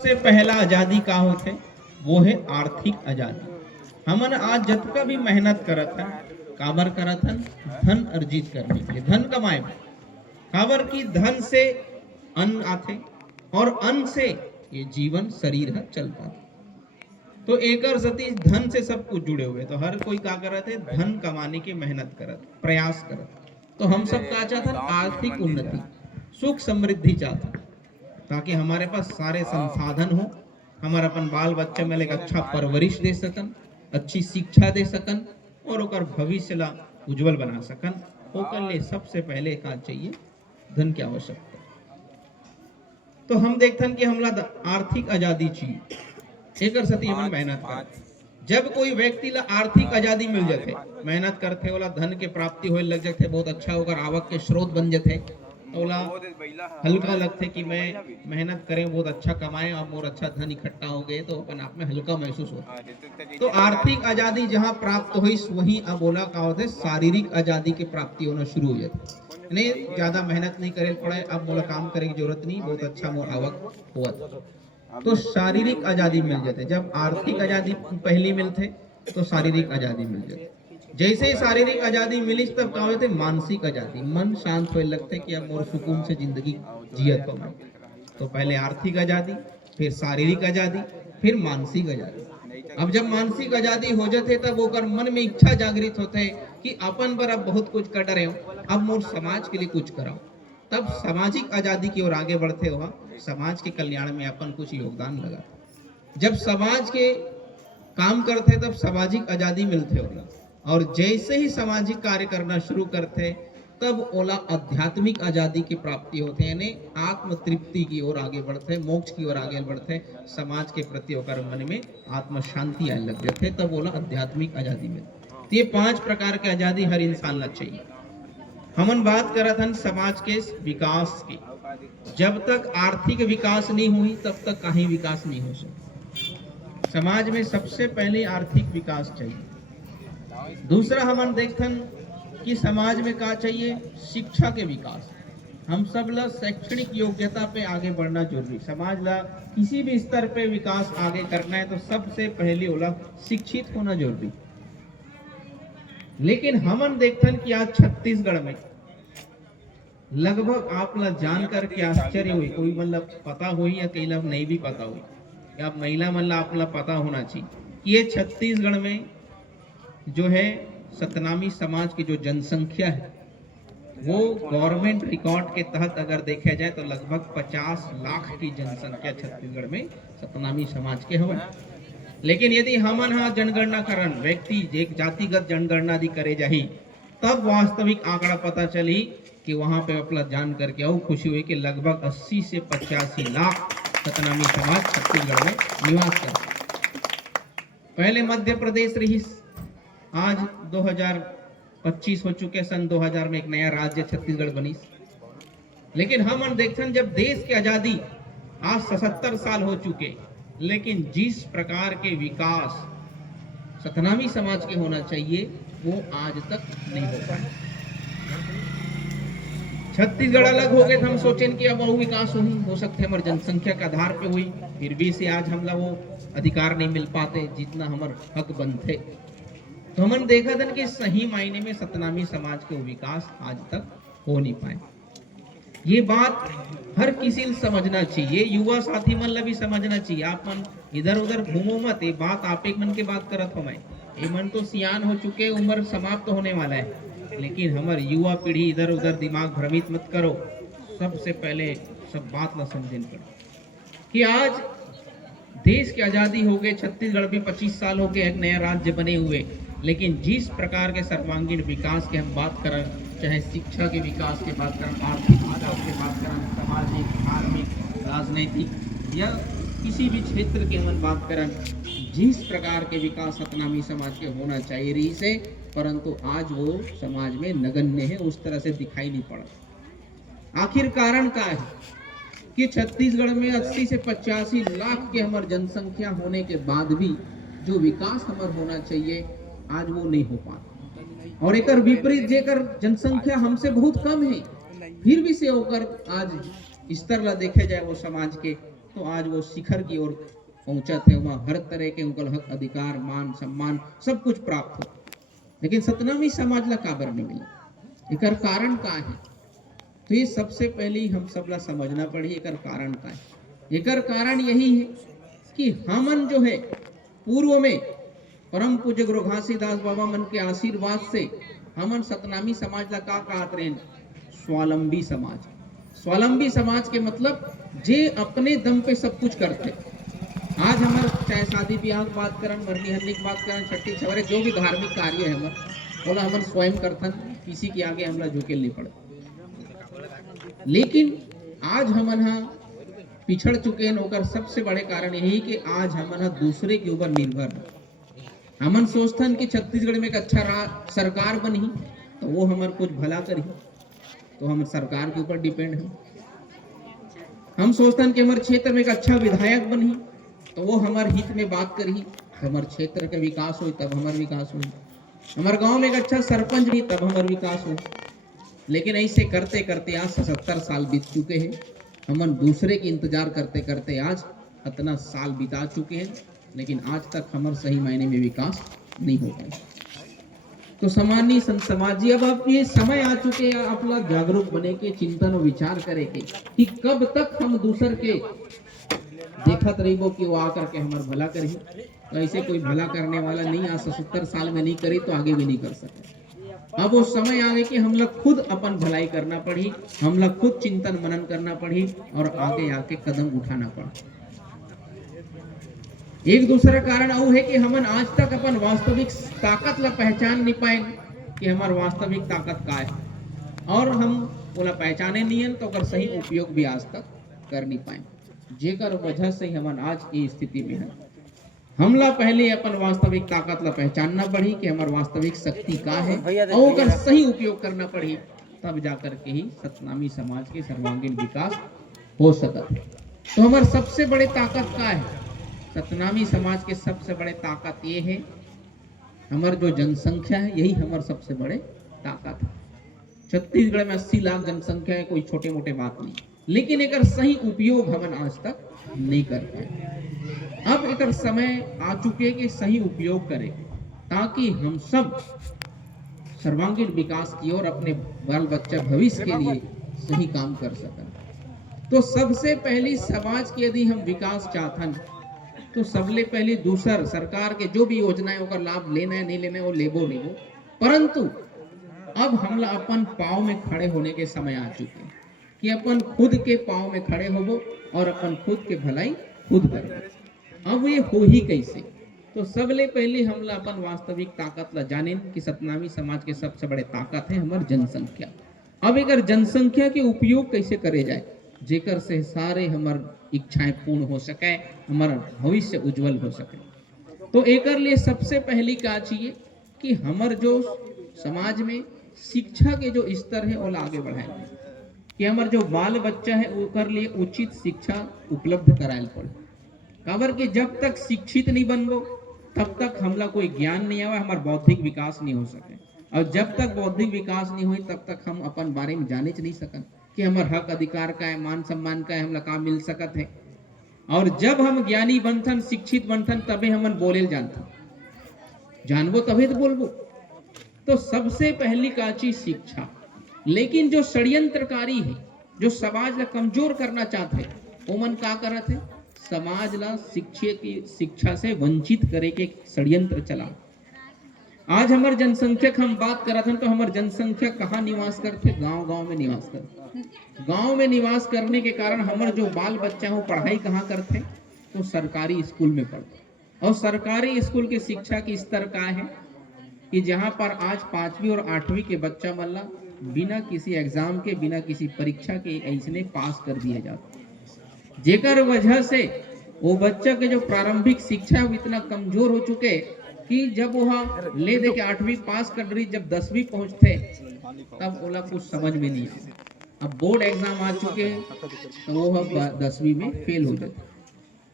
से पहला आजादी का होते वो है आर्थिक आजादी। हमन आज जतका भी मेहनत करत हन काबर करत हन धन अर्जित करने के लिए, धन कमाए बर। काबर की धन से अन्न आथे और अन्न से ये जीवन शरीर है चल पाता। तो एकर सती धन से सब कुछ जुड़े हुए, तो हर कोई का करत है धन कमाने की मेहनत करत प्रयास करत। तो हम सब का चाहत आर्थिक उन्नति सुख समृद्धि चाहत, ताकि हमारे पास सारे संसाधन हो, हमारे अपन बाल बच्चे में एक अच्छा परवरिश दे सकन, अच्छी शिक्षा दे सकन और ओकर भविष्य ला उज्जवल बना सकन। ओकर लिए सबसे पहले का चाहिए धन की आवश्यकता। तो हम देखथन कि हमला आर्थिक आजादी चाहिए, एकर सती हमन मेहनत कर। जब कोई व्यक्ति ला आर्थिक आजादी मिल जाते, मेहनत करथे, ओला धन के प्राप्ति होए लग जाते, बहुत अच्छा ओकर आवक के स्रोत बन जाते, तो ओला हल्का लगते कि मैं मेहनत करें, बहुत अच्छा कमाए और मोर अच्छा धन इकट्ठा हो गए, तो अपन आप में हल्का महसूस होता। तो आर्थिक आजादी जहां प्राप्त हुई वहीं अब ओला का होते शारीरिक आजादी की प्राप्ति होना शुरू हो जाती। नहीं ज्यादा मेहनत नहीं करे पड़े, अब मोला काम करे की जरूरत नहीं, बहुत अच्छा मोर आवक हुआ। तो शारीरिक आजादी मिल जाते। जब आर्थिक आजादी पहली मिलते तो शारीरिक आजादी मिल जाती। जैसे ही शारीरिक आजादी मिली तब का होते मानसिक आजादी, मन शांत होने लगते कि अब मोर सुकून से जिंदगी जियत हो मैं। तो पहले आर्थिक आजादी, फिर शारीरिक आजादी, फिर मानसिक आजादी। अब जब मानसिक आजादी हो जाते तब ओकर मन में इच्छा जागृत होते कि अपन पर अब बहुत कुछ कर रहे हो, अब मोर समाज के लिए कुछ कराओ। तब सामाजिक आजादी की ओर आगे बढ़ते हुआ समाज के कल्याण में अपन कुछ योगदान लगा। जब समाज के काम करते तब सामाजिक आजादी मिलते होला, और जैसे ही सामाजिक कार्य करना शुरू करते तब ओला आध्यात्मिक आजादी की प्राप्ति होते, यानी आत्म तृप्ति की ओर आगे बढ़ते, मोक्ष की ओर आगे बढ़ते, समाज के प्रति ओकर मन में आत्म शांति आने लग जाते, तब ओला आध्यात्मिक आजादी मिलती। ये 5 प्रकार के आजादी हर इंसान ला चाहिए। हमन बात करत हन समाज के विकास की। जब तक आर्थिक विकास नहीं हुई तब तक कहीं विकास नहीं हो सकता। समाज में सबसे पहले आर्थिक विकास चाहिए। दूसरा हमन देखथन कि समाज में का चाहिए, शिक्षा के विकास। हम सब ला शैक्षणिक योग्यता पे आगे बढ़ना जरूरी। समाज ला किसी भी स्तर पे विकास आगे करना है तो सबसे पहले ओला शिक्षित होना जरूरी। लेकिन हमन देखथन कि आज छत्तीसगढ़ में लगभग आप ला जान करके आश्चर्य हुई, कोई मतलब पता हुई या कई लोग नहीं भी पता हुई, या महिला मन ला आप ला पता होना चाहिए कि ये छत्तीसगढ़ में जो है सतनामी समाज की जो जनसंख्या है वो गवर्नमेंट रिकॉर्ड के तहत अगर देखा जाए तो लगभग 50 लाख की जनसंख्या छत्तीसगढ़ में सतनामी समाज के हवन। लेकिन यदि हमन हाँ जनगणना करन, व्यक्ति एक जातिगत जनगणना यदि करे जाही, तब वास्तविक आंकड़ा पता चली कि वहां पे अपना जान करके और खुशी हुई कि लगभग 80 से 85 लाख सतनामी समाज छत्तीसगढ़ में निवास करते। पहले मध्य प्रदेश रही, आज 2025 हो चुके, सन 2000 में एक नया राज्य छत्तीसगढ़ बनी। लेकिन हम देखते जब देश की आजादी आज 77 साल हो चुके, लेकिन जिस प्रकार के विकास सतनामी समाज के होना चाहिए वो आज तक नहीं हो पाए। छत्तीसगढ़ अलग हो गए तो हम सोचें कि अब वो विकास हो सकते हमारे जनसंख्या के आधार पे हुई, फिर भी से आज हमला वो अधिकार नहीं मिल पाते जितना हमारे हक बनते। तो हमने देखा था कि सही मायने में सतनामी समाज के विकास आज तक हो नहीं पाए। ये बात हर किसी ने समझना चाहिए, युवा साथी मन ला भी समझना चाहिए। आप मन इधर उधर घूमो मत, ये बात आप एक मन के बात करत हो, मैं ये मन तो सियान हो चुके, उम्र समाप्त होने वाला है, लेकिन हमारे युवा पीढ़ी इधर उधर दिमाग भ्रमित मत करो। सबसे पहले सब बात ना समझें पड़े कि आज देश की आजादी हो गई, छत्तीसगढ़ में 25 साल हो गए एक नया राज्य बने हुए, लेकिन जिस प्रकार के सर्वांगीण विकास के हम बात करें, चाहे शिक्षा के विकास की बात करें, आर्थिक विकास की बात करें, सामाजिक, धार्मिक, राजनीतिक या किसी भी क्षेत्र की हम बात करें, जिस प्रकार के विकास सतनामी समाज के होना चाहिए रही से, परंतु आज वो समाज में नगण्य है, उस तरह से दिखाई नहीं पड़ा। आखिर कारण क्या है कि छत्तीसगढ़ में 80 से 85 लाख के हमारे जनसंख्या होने के बाद भी जो विकास हमारे होना चाहिए आज वो नहीं हो पाता, और एक विपरीत जेकर जनसंख्या हमसे बहुत कम है फिर भी से होकर आज स्तर ला देखे जाए वो समाज के, तो आज वो शिखर की ओर पहुंचा थे, वहां हर तरह के उनका हक अधिकार मान सम्मान सब कुछ प्राप्त हो, लेकिन सतनामी समाज ला काबर नहीं मिला, एकर कारण का है? तो ये सबसे पहले हम सब ला समझना पड़ी एकर कारण का है। एकर कारण यही है कि हमन जो है पूर्व में परम पूज्य गुरु घासीदास बाबा मन के आशीर्वाद से हमन सतनामी समाज ला का कहत रहे, स्वावलंबी समाज। स्वावलंबी समाज के मतलब जे अपने दम पे सब कुछ करते। आज हमारे चाहे शादी ब्याह की बात करन, मरनी हरनी की बात करन, छठी छवरे जो भी धार्मिक कार्य है हमारे बोला हमन स्वयं करथन, किसी के आगे हमला झुके नहीं पड़े। लेकिन आज हमन पिछड़ चुके हैं, ओकर सबसे बड़े कारण यही कि आज हमन दूसरे के ऊपर निर्भर है। हमन सोचथन कि छत्तीसगढ़ में एक अच्छा सरकार बनी तो वो हमार कुछ भला करी, तो हम सरकार के ऊपर डिपेंड है। हम सोचथन कि हमारे क्षेत्र में एक अच्छा विधायक बनी तो वो हमारे हित में बात करी, हमारे क्षेत्र का विकास हो तब हमारा विकास हो। हमारे गांव में एक अच्छा सरपंच भी तब हमारा विकास हो। लेकिन ऐसे करते करते आज 77 साल बीत चुके हैं। हमन दूसरे के इंतजार करते करते आज इतना साल बिता चुके हैं, लेकिन आज तक हमारे सही मायने में विकास नहीं हो पाया। तो सामान्य समाजी अब आप ये समय आ चुके हैं अपना जागरूक बने के चिंतन और विचार करे के कि कब तक हम दूसर के देखत रहिबो कि वो आकर के हमार भला करी। तो ऐसे कोई भला करने वाला नहीं, आज 77 साल में नहीं करी तो आगे भी नहीं कर सके। अब वो समय आ गए कि हम लोग खुद अपन भलाई करना पड़ी, हम लोग खुद चिंतन मनन करना पड़ी और आगे आके कदम उठाना पड़ा। एक दूसरा कारण वो है कि हमन आज तक अपन वास्तविक ताकत ला पहचान नहीं पाए कि हमार वास्तविक ताकत का है, और हम बोला पहचाने नहीं है तो अगर सही उपयोग भी आज तक कर नहीं पाए, जेकर वजह से हमन आज ये स्थिति में है। हमला पहले अपन वास्तविक ताकत ला पहचानना पड़ी कि हमार वास्तविक शक्ति का है और अगर सही उपयोग करना पड़ी, तब जाकर के ही सतनामी समाज के सर्वांगीण विकास हो सकता है। तो हमार सबसे बड़े ताकत का है? सतनामी समाज के सबसे बड़े ताकत ये है, हमार जो जनसंख्या है यही हमार सबसे बड़े ताकत है। छत्तीसगढ़ में 80 लाख जनसंख्या है, कोई छोटे मोटे बात नहीं, लेकिन एक सही उपयोग हमन आज तक नहीं कर पाए। अब एक समय आ चुके कि सही उपयोग करें ताकि हम सब सर्वांगीण विकास की ओर अपने बाल बच्चा भविष्य के लिए सही काम कर सकें। तो सबसे पहली समाज के यदि हम विकास चाहतन तो सबले पहले दूसर सरकार के जो भी योजनाएं का लाभ लेना है नहीं लेना है वो लेबो, परंतु अब हम अपन पाँव में खड़े होने के समय आ चुके हैं कि अपन खुद के पाँव में खड़े होबो और अपन खुद के भलाई खुद करो। अब ये हो ही कैसे? तो सबले पहले हमला अपन वास्तविक ताकत ला जाने कि सतनामी समाज के सबसे बड़े ताकत है हमार जनसंख्या। अब अगर जनसंख्या के उपयोग कैसे करे जाए जेकर से सारे हमार इच्छाएं पूर्ण हो सके, हमारा भविष्य उज्जवल हो सके। तो एकर लिए सबसे पहली क्या चाहिए कि हमार जो समाज में शिक्षा के जो स्तर है वो आगे बढ़ाए, कि हमार जो बाल बच्चा है ओकर लिए उचित शिक्षा उपलब्ध करायल पड़े। काबर कि जब तक शिक्षित नहीं बनबो तब तक हमला कोई ज्ञान नहीं आवे, हमार बौद्धिक विकास नहीं हो सके, और जब तक बौद्धिक विकास नहीं हुई तब तक हम अपन बारे में जाने नहीं सकन कि हमार हक अधिकार का है, मान सम्मान का है, हमला का मिल सकत है। और जब हम ज्ञानी बनथन शिक्षित बनथन तबे हमन बोले जानथन, जानबो तभी तो बोलबो। तो सबसे पहली का चीज शिक्षा। लेकिन जो षड्यंत्रकारी है, जो समाज ला कमजोर करना चाहते हैं, ओमन का करत है? समाज ला शिक्षा से वंचित करे के षड्यंत्र चला। आज हमार जनसंख्या हम बात करत हन तो हमार जनसंख्या कहाँ निवास करते? गांव-गांव में निवास करते। गांव में निवास करने के कारण हमार जो बाल बच्चा हो पढ़ाई कहाँ करते? तो सरकारी स्कूल में पढ़ते। और सरकारी स्कूल की शिक्षा की स्तर का है कि जहाँ पर आज 5वीं और 8वीं के बच्चा मल्ला बिना किसी एग्जाम के, बिना किसी परीक्षा के ऐसने पास कर दिया जाता, जेकर वजह से वो बच्चा के जो प्रारंभिक शिक्षा है इतना कमजोर हो चुके कि जब वह ले दे के 8वीं पास कर रही, जब 10वीं पहुंचते तब ओला कुछ समझ में नहीं आए। अब बोर्ड एग्जाम आ चुके हैं तो वो 10वीं में फेल हो जाते,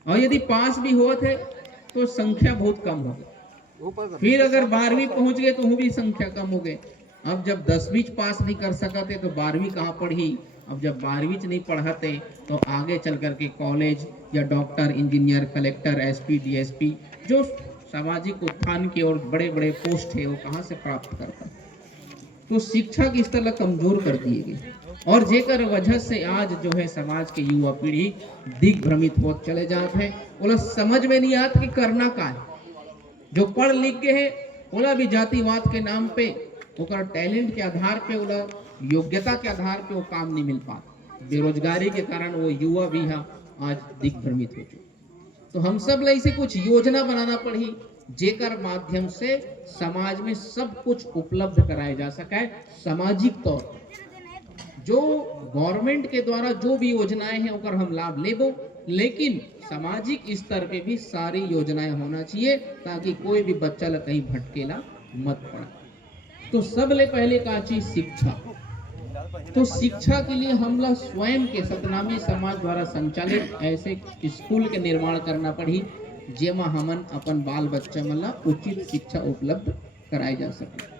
और यदि पास भी हुआ थे तो संख्या बहुत कम हो गई। फिर अगर 12वीं पहुंच गए तो वो भी संख्या कम हो गए। अब जब 10वीं पास नहीं कर सकते तो 12वीं कहाँ पढ़ी, अब जब 12वीं नहीं पढ़ाते तो आगे चल करके कॉलेज या doctor, engineer, collector, SP, DSP जो सामाजिक उत्थान की और बड़े बड़े पोस्ट है वो कहाँ से प्राप्त करता। तो शिक्षा की स्तर कमजोर कर दिए गए और जेकर वजह से आज जो है समाज के युवा पीढ़ी दिग्भ्रमित हो चले जाते हैं। बोला समझ में नहीं आता कि करना का है। जो पढ़ लिख के है बोला भी जातिवाद के नाम पे ओकर टैलेंट के आधार पे बोला योग्यता के आधार पे वो काम नहीं मिल पाता। बेरोजगारी के कारण वो युवा भी है आज दिग्भ्रमित हो चुके। तो हम सब ला इसे कुछ योजना बनाना पड़ी जेकर माध्यम से समाज में सब कुछ उपलब्ध कराया जा सके। सामाजिक तौर पर जो गवर्नमेंट के द्वारा जो भी योजनाएं हैं उनका हम लाभ लेबो, लेकिन सामाजिक स्तर पे भी सारी योजनाएं होना चाहिए ताकि कोई भी बच्चा ला कहीं भटकेला मत पड़ा। तो सबले पहले का चीज शिक्षा। तो शिक्षा के लिए हम लोग स्वयं के सतनामी समाज द्वारा संचालित ऐसे स्कूल के निर्माण करना पड़ी जेमा हमन अपन बाल बच्चा मन ला उचित शिक्षा उपलब्ध कराई जा सके।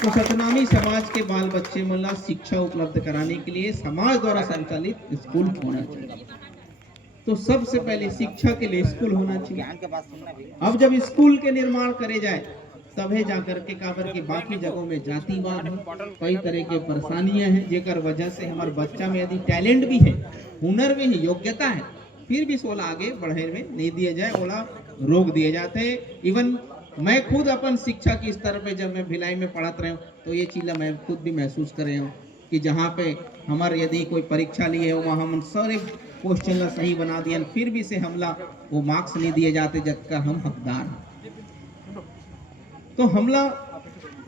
तो सतनामी समाज के बाल बच्चे मन ला शिक्षा उपलब्ध कराने के लिए समाज द्वारा संचालित स्कूल होना चाहिए। तो सबसे पहले शिक्षा के लिए स्कूल होना चाहिए। अब जब स्कूल के निर्माण करे जाए तभी जाकर के काबर के बाकी जगहों में जातिवाद है, कई तरह के परेशानियां हैं जेकर वजह से हमारे बच्चा में यदि टैलेंट भी है, हुनर भी है, योग्यता है, फिर भी सोला आगे बढ़े में नहीं दिए जाए, ओला रोक दिए जाते हैं। इवन मैं खुद अपन शिक्षा के स्तर पे जब मैं भिलाई में पढ़त रहा हूँ तो ये चीज़ मैं खुद भी महसूस कर रहा हूँ कि जहाँ पे हमारे यदि कोई परीक्षा लिए हो वहाँ हम सारे क्वेश्चन ला सही बना दिया फिर भी से हमला वो मार्क्स नहीं दिए जाते जब का हम हकदार हैं। तो हमला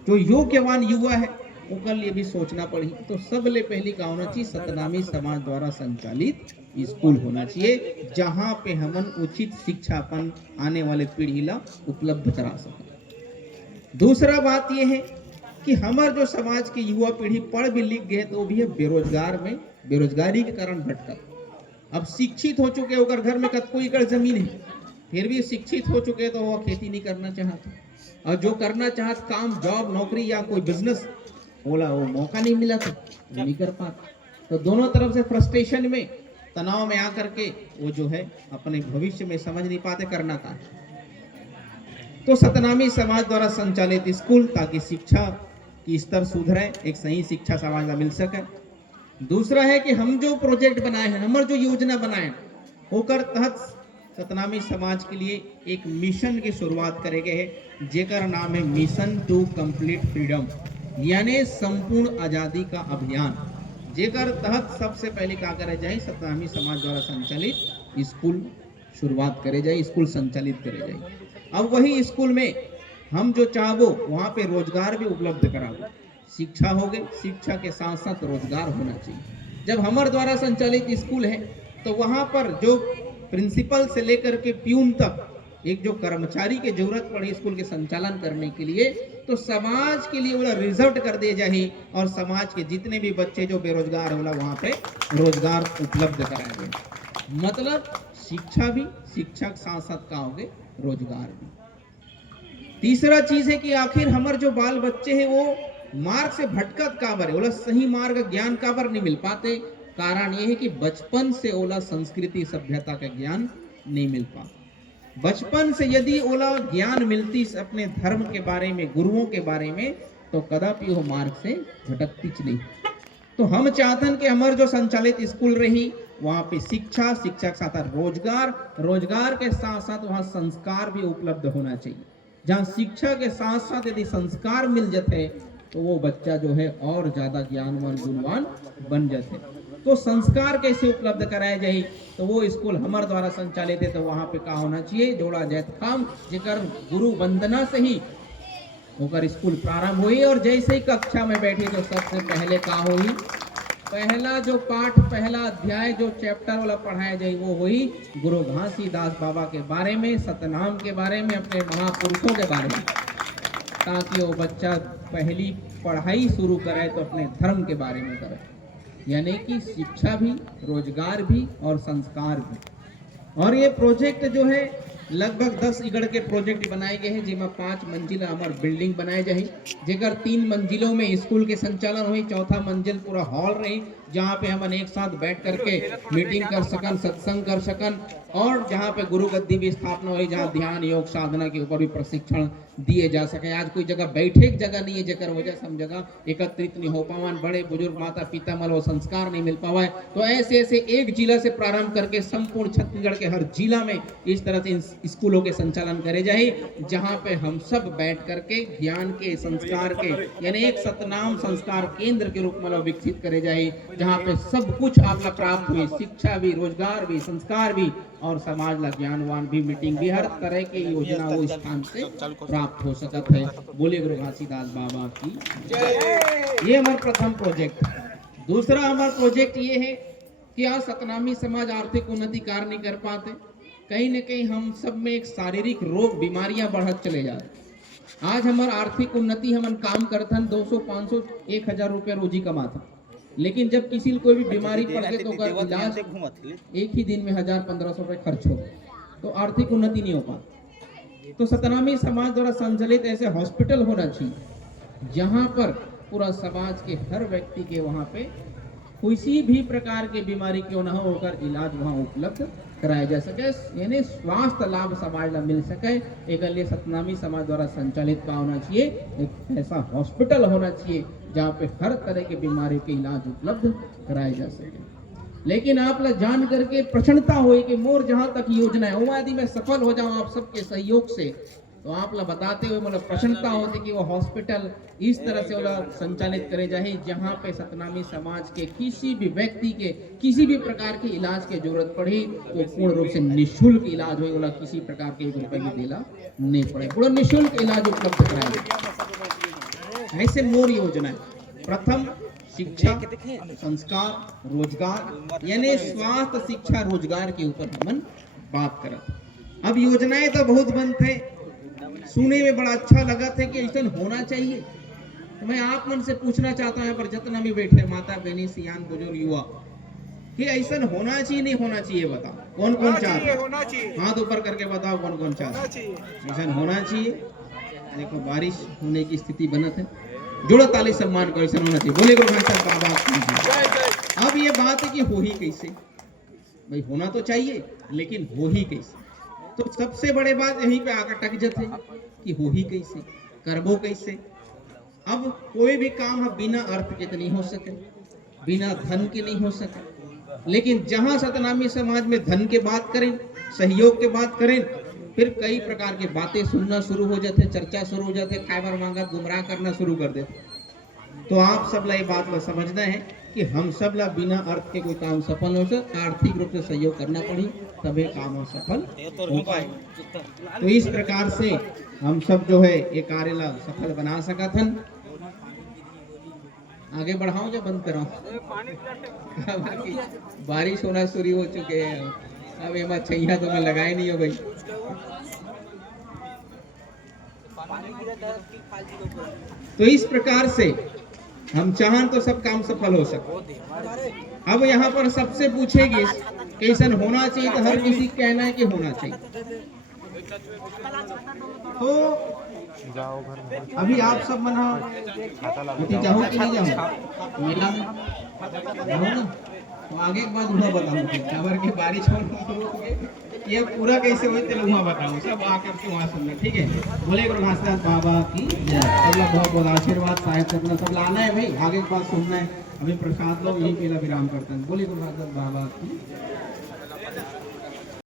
जो योग्यवान युवा है उनके लिए भी सोचना पड़ी। तो सबले पहली का होना चाहिए सतनामी समाज द्वारा संचालित स्कूल होना चाहिए जहां पे हमन उचित शिक्षापन आने वाले पीढ़ी ला उपलब्ध करा सके। दूसरा बात यह है कि हमारे जो समाज के युवा पीढ़ी पढ़ भी लिख गए तो भी है बेरोजगार में बेरोजगारी के कारण भटका। अब शिक्षित हो चुके होकर घर में कत कोई एकड़ जमीन है फिर भी शिक्षित हो चुके तो वो खेती नहीं करना चाहते और जो करना चाहत काम जॉब नौकरी या कोई बिजनेस बोला वो मौका नहीं मिला तो नहीं कर पाता। तो दोनों तरफ से फ्रस्ट्रेशन में तनाव में आकर के वो जो है अपने भविष्य में समझ नहीं पाते करना का। तो सतनामी समाज द्वारा संचालित स्कूल ताकि शिक्षा की स्तर सुधरे, एक सही शिक्षा समाज में मिल सके। दूसरा है कि हम जो प्रोजेक्ट बनाए हैं, हमारे जो योजना बनाए होकर तहत सतनामी समाज के लिए एक मिशन की शुरुआत करे गए है जेकर नाम है मिशन टू कंप्लीट फ्रीडम, यानी संपूर्ण आजादी का अभियान। जेकर तहत सबसे पहले क्या करे जाए सतनामी समाज द्वारा संचालित स्कूल शुरुआत करे जाए, स्कूल संचालित करे जाए। अब वही स्कूल में हम जो चाहबो वहाँ पे रोजगार भी उपलब्ध कराबो। शिक्षा हो गई, शिक्षा के साथ साथ रोजगार होना चाहिए। जब हमारे द्वारा संचालित स्कूल है तो वहाँ पर जो प्रिंसिपल से लेकर के प्यून तक एक जो कर्मचारी की जरूरत पड़े स्कूल के संचालन करने के लिए तो समाज के लिए वो रिजर्व कर दिए जाए और समाज के जितने भी बच्चे जो बेरोजगार होला वहाँ पे रोजगार उपलब्ध कराए गए। मतलब शिक्षा भी, शिक्षा के साथ साथ का होगे रोजगार भी। तीसरा चीज है कि आखिर हमारे जो बाल बच्चे हैं वो मार्ग से भटकत काबर है, ओला सही मार्ग ज्ञान काबर नहीं मिल पाते। कारण ये है कि बचपन से ओला संस्कृति सभ्यता का ज्ञान नहीं मिल पाता। बचपन से यदि ओला ज्ञान मिलती अपने धर्म के बारे में, गुरुओं के बारे में, तो कदापि वो मार्ग से भटकती नहीं। तो हम चाहते हैं कि हमारे जो संचालित स्कूल रही वहाँ पे शिक्षा, शिक्षा के साथ रोजगार, रोजगार के साथ साथ वहाँ संस्कार भी उपलब्ध होना चाहिए। जहाँ शिक्षा के साथ साथ यदि संस्कार मिल जाते तो वो बच्चा जो है और ज्यादा ज्ञानवान गुणवान बन जाते। तो संस्कार कैसे उपलब्ध कराए जाए तो वो स्कूल हमारे द्वारा संचालित है। तो वहाँ पे क्या होना चाहिए जोड़ा जाए काम जेकर गुरु वंदना से ही होकर स्कूल प्रारंभ हुई और जैसे ही कक्षा में बैठी तो सबसे पहले क्या हुई, पहला जो पाठ, पहला अध्याय जो चैप्टर वाला पढ़ाया जाए वो हुई गुरु घासीदास बाबा के बारे में, सतनाम के बारे में, अपने महापुरुषों के बारे में, ताकि वो बच्चा पहली पढ़ाई शुरू करे तो अपने धर्म के बारे में करे। यानी कि शिक्षा भी, रोजगार भी और संस्कार भी। और ये प्रोजेक्ट जो है लगभग 10 एकड़ के प्रोजेक्ट बनाए गए हैं, जिसमें 5 मंजिला हमार बिल्डिंग बनाए जाए, जेकर 3 मंजिलों में स्कूल के संचालन हुई, चौथा मंजिल पूरा हॉल रही, जहाँ पे हम एक साथ बैठ करके मीटिंग कर सकन, सत्संग कर सकन, और जहाँ पे गुरु गद्दी भी स्थापना हुई, जहाँ ध्यान योग साधना के ऊपर भी प्रशिक्षण दिए जा सके। आज कोई जगह बैठे की जगह नहीं है, जेकर वजह से हम जगह एकत्रित नहीं हो पावन, बड़े बुजुर्ग माता पिता मल वो संस्कार नहीं मिल पावा है। तो ऐसे ऐसे एक जिला से प्रारंभ करके संपूर्ण छत्तीसगढ़ के हर जिला में इस तरह से स्कूलों के संचालन करे जाए, जहाँ पे हम सब बैठ करके ज्ञान के संस्कार के यानी एक सतनाम संस्कार केंद्र के रूप में विकसित करे जाए, जहाँ पे सब कुछ आपका प्राप्त हुई, शिक्षा भी, रोजगार भी, संस्कार भी और समाज ला ज्ञानवान भी, मीटिंग भी, हर तरह की योजना वो स्थान से प्राप्त हो सकत है। बोले गुरु घासीदास बाबा की जय। ये हमारा प्रथम प्रोजेक्ट। दूसरा हमारा प्रोजेक्ट ये है कि आज सतनामी समाज आर्थिक उन्नति कार्य नहीं कर पाते, कहीं न कहीं हम सब में एक शारीरिक रोग बीमारियां बढ़त चले जा रहे। आज हमारा आर्थिक उन्नति, हम काम करते हैं 200 500 1000 रुपया रोजी कमाता, लेकिन जब किसी कोई भी बीमारी पड़े तो इलाज एक ही दिन में 1000-1500 रुपए खर्च हो, तो आर्थिक उन्नति नहीं हो पाती। तो सतनामी समाज द्वारा संचालित ऐसे हॉस्पिटल होना चाहिए, जहाँ पर पूरा समाज के हर व्यक्ति के वहाँ पे किसी भी प्रकार के बीमारी क्यों ना हो, होकर इलाज वहाँ उपलब्ध कराया जा सके, यानी स्वास्थ्य लाभ समाज ला मिल सके। एक लिए सतनामी समाज द्वारा संचालित का होना चाहिए, एक ऐसा हॉस्पिटल होना चाहिए जहाँ पे हर तरह के बीमारी के इलाज उपलब्ध कराए जा सके। लेकिन आप ला जान करके प्रसन्नता हो कि मोर जहाँ तक योजना है वो यदि मैं सफल हो जाऊँ आप सबके सहयोग से, तो आप ला बताते हुए मतलब प्रसन्नता होती कि वो हॉस्पिटल इस तरह से वाला संचालित करे जाए, जहाँ पे सतनामी समाज के किसी भी व्यक्ति के किसी भी प्रकार के इलाज की जरूरत पड़ी तो पूर्ण रूप से निःशुल्क इलाज हो, वाला किसी प्रकार के 1 रुपए भी देना नहीं पड़े, पूरा निःशुल्क इलाज उपलब्ध कराए। ऐसे मोर योजना है। प्रथम शिक्षा, संस्कार, रोजगार, यानी स्वास्थ्य, शिक्षा, रोजगार के ऊपर हम बात करत। अब योजनाएं तो बहुत बनते, सुने में बड़ा अच्छा लगा था कि ऐसा होना चाहिए। तो मैं आप मन से पूछना चाहता हूँ, यहाँ पर जितना भी बैठे माता बहनी सियान बुजुर्ग युवा, कि ऐसा होना चाहिए नहीं होना चाहिए, बताओ कौन कौन चाहते हैं? हाथ ऊपर करके बताओ कौन कौन चाहते हैं ऐसा होना चाहिए। देखो बारिश होने की स्थिति बनत है, जोड़ो ताली सम्मान को, ऐसा होना चाहिए। बोले गुरु घासीदास बाबा। अब ये बात है कि हो ही कैसे, भाई होना तो चाहिए लेकिन हो ही कैसे। तो सबसे बड़े बात यहीं पे आकर टक जाते कि हो ही कैसे, करबो कैसे। अब कोई भी काम है बिना अर्थ के तो नहीं हो सके, बिना धन के नहीं हो सके, लेकिन जहां सतनामी समाज में धन के बात करें, सहयोग के बात करें, फिर कई प्रकार की बातें सुनना शुरू हो जाते, चर्चा शुरू हो जाते, खाइबर मांगा गुमराह करना शुरू कर देते। तो आप सब ला ये बात ला समझना है कि हम सब ला बिना अर्थ के कोई काम सफल हो सके, आर्थिक रूप से सहयोग करना पड़ी तभी काम सफल हो पाए। तो इस प्रकार से हम सब जो है ये कार्य ला सफल बना सकत हन। आगे बढ़ाऊं या बंद कराऊं? बारिश होना शुरू हो चुके हैं, अब एमा छैया तो मैं लगाए नहीं हो भाई। तो इस प्रकार से हम चाहन तो सब काम सफल हो सके। अब यहाँ पर सबसे पूछेगी कैसन होना चाहिए, तो हर किसी कहना है कि होना चाहिए। तो अभी आप सब मना जाओ कि नहीं जाओ मेला में, जाओ ना। तो आगे के बाद वहाँ बताऊँ के बारिश ये पूरा कैसे हुई तेरे वहाँ बताऊँ, सब आकर के वहाँ सुनना, ठीक है। बोले गुरु घासीदास बाबा की जय। सब बहुत बहुत आशीर्वाद सहायता करना, सब लाना है भाई, आगे की बात सुनना है। अभी प्रसाद लोग यही पहला विराम करते हैं। बोले गुरु घासीदास बाबा की।